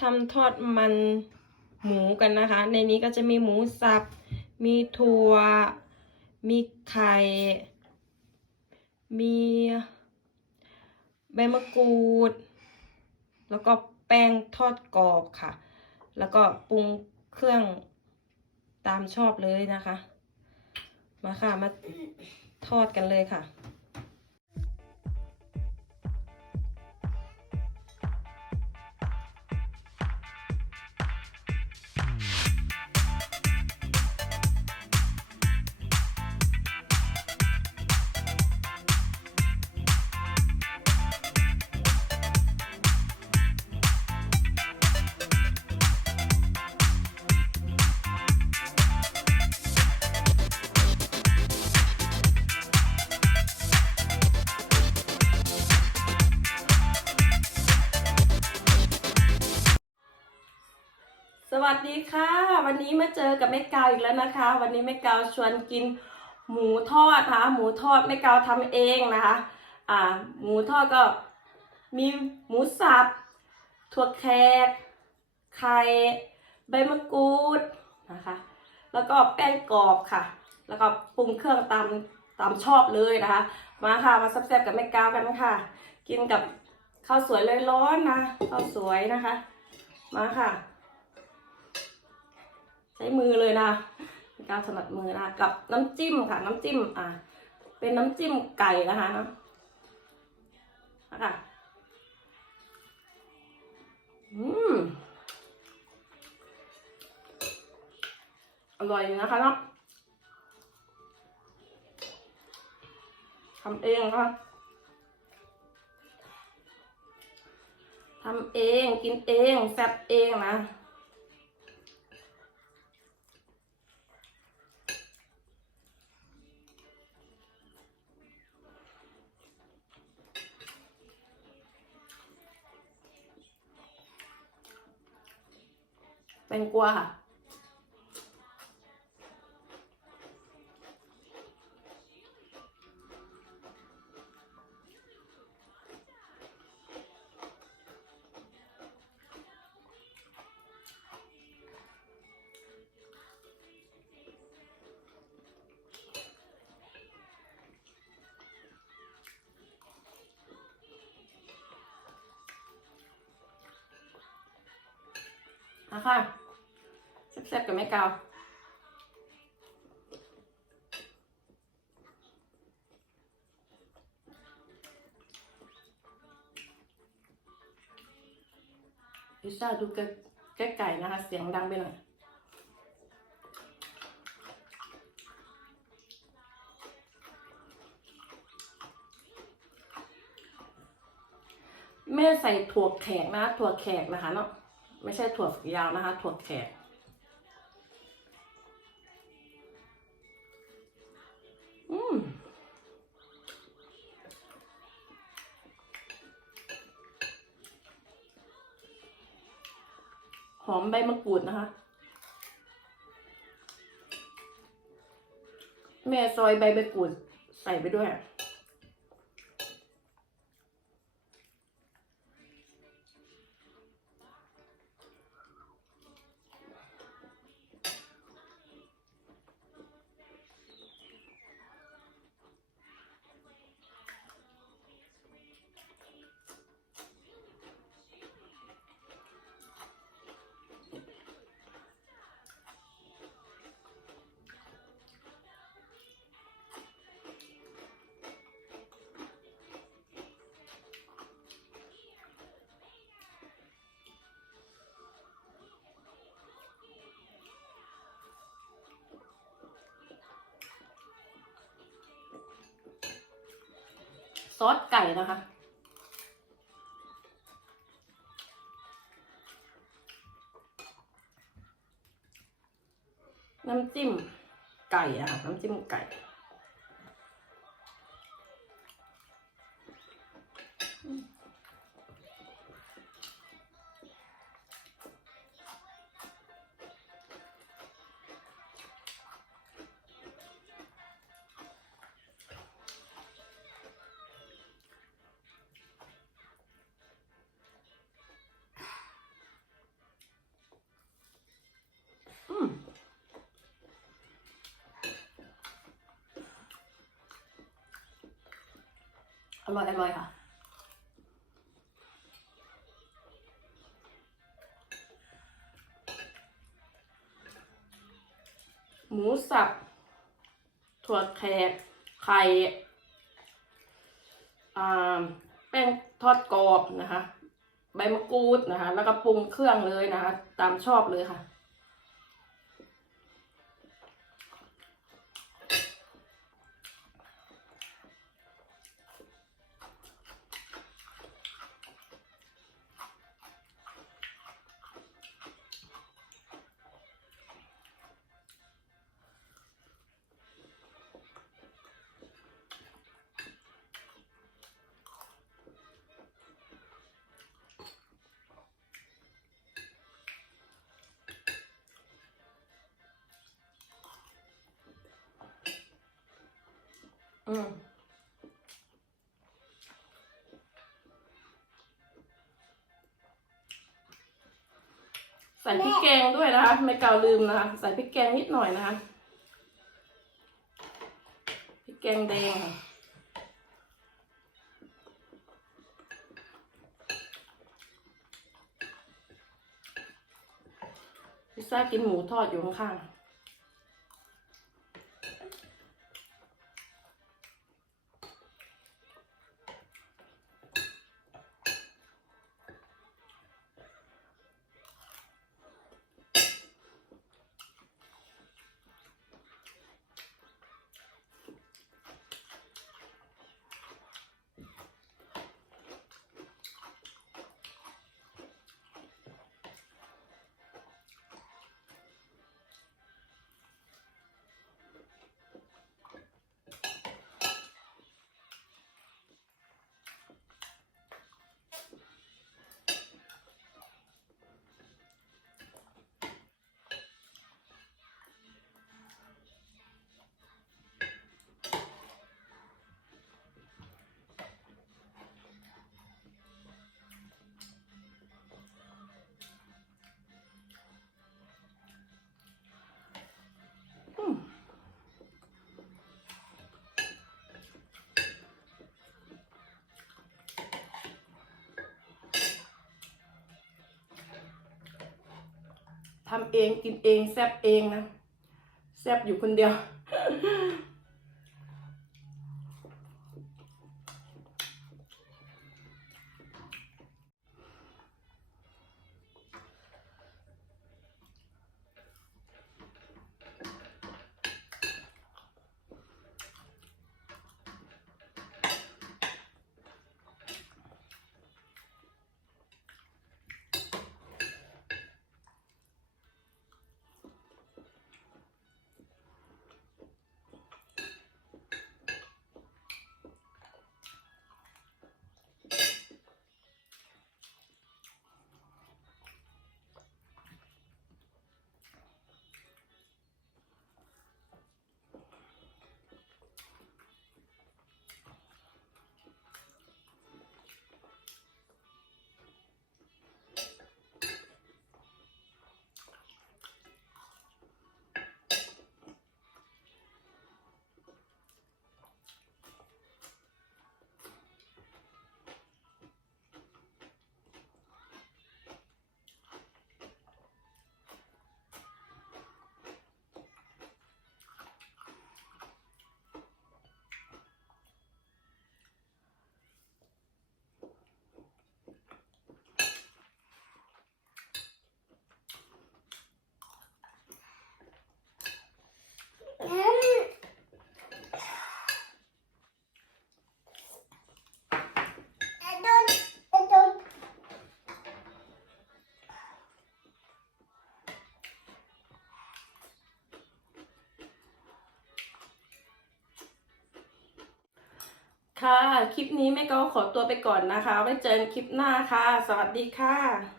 ทำทอดมันหมูกันนะคะ ในนี้ก็จะมีหมูสับ มีถั่ว มีไข่ มีใบมะกรูด แล้วก็แป้งทอดกรอบค่ะ แล้วก็ปรุงเครื่องตามชอบเลยนะคะ มาค่ะ มาทอดกันเลยค่ะ วันนี้มาเจอกับแม่กาวอีกแล้วนะคะ วันนี้แม่กาวชวนกินหมูทอดนะคะหมูทอดแม่กาวทำเองนะคะ อ่า หมูทอดก็มีหมูสับถั่วแขกไข่ใบมะกรูดนะคะ แล้วก็แป้งกรอบค่ะ แล้วก็ปรุงเครื่องตามตามชอบเลยนะคะ มาค่ะมาแซ่บๆกับแม่กาวกันค่ะ กินกับข้าวสวยเลยร้อนนะข้าวสวยนะคะ มาค่ะ ใช้มือเลยนะการถนัดมือนะกับน้ำจิ้มค่ะ น้ำจิ้มอ่าเป็นน้ำจิ้มไก่นะคะเนาะนะคะอืมอร่อยนะคะเนาะทำเองค่ะทำเองกินเองแซ่บเองนะ แตงกวาค่ะอะค่ะ แซ่บกับแม่กาวลิซ่าดูใกล้ไก่นะคะ เสียงดังไปหน่อยแม่ใส่ถั่วแขกนะถั่วแขกนะคะเนาะไม่ใช่ถั่วฝักยาวนะคะ ถั่วแขก อืมหอมใบมะกรูดนะคะ แม่ซอยใบมะกรูดใส่ไปด้วย ซอสไก่นะคะ น้ำจิ้มไก่อะค่ะน้ำจิ้มไก่ อร่อยอร่อยค่ะหมูสับถั่วแขกไข่แป้งทอดกรอบนะคะ ใบมะกรูดนะคะ แล้วก็ปรุงเครื่องเลยนะคะ ตามชอบเลยค่ะ อืมใส่พริกแกงด้วยนะคะ ไม่เกาลืมนะคะ ใส่พริกแกงนิดหน่อยนะคะ พริกแกงแดงค่ะพิซซ่ากินหมูทอดอยู่ข้างๆำเองกินเองแซบเองนะแซบอยู่คนเดียว ค่ะ คลิปนี้แม่ก็ขอตัวไปก่อนนะคะ ไว้เจอกันคลิปหน้าค่ะ สวัสดีค่ะ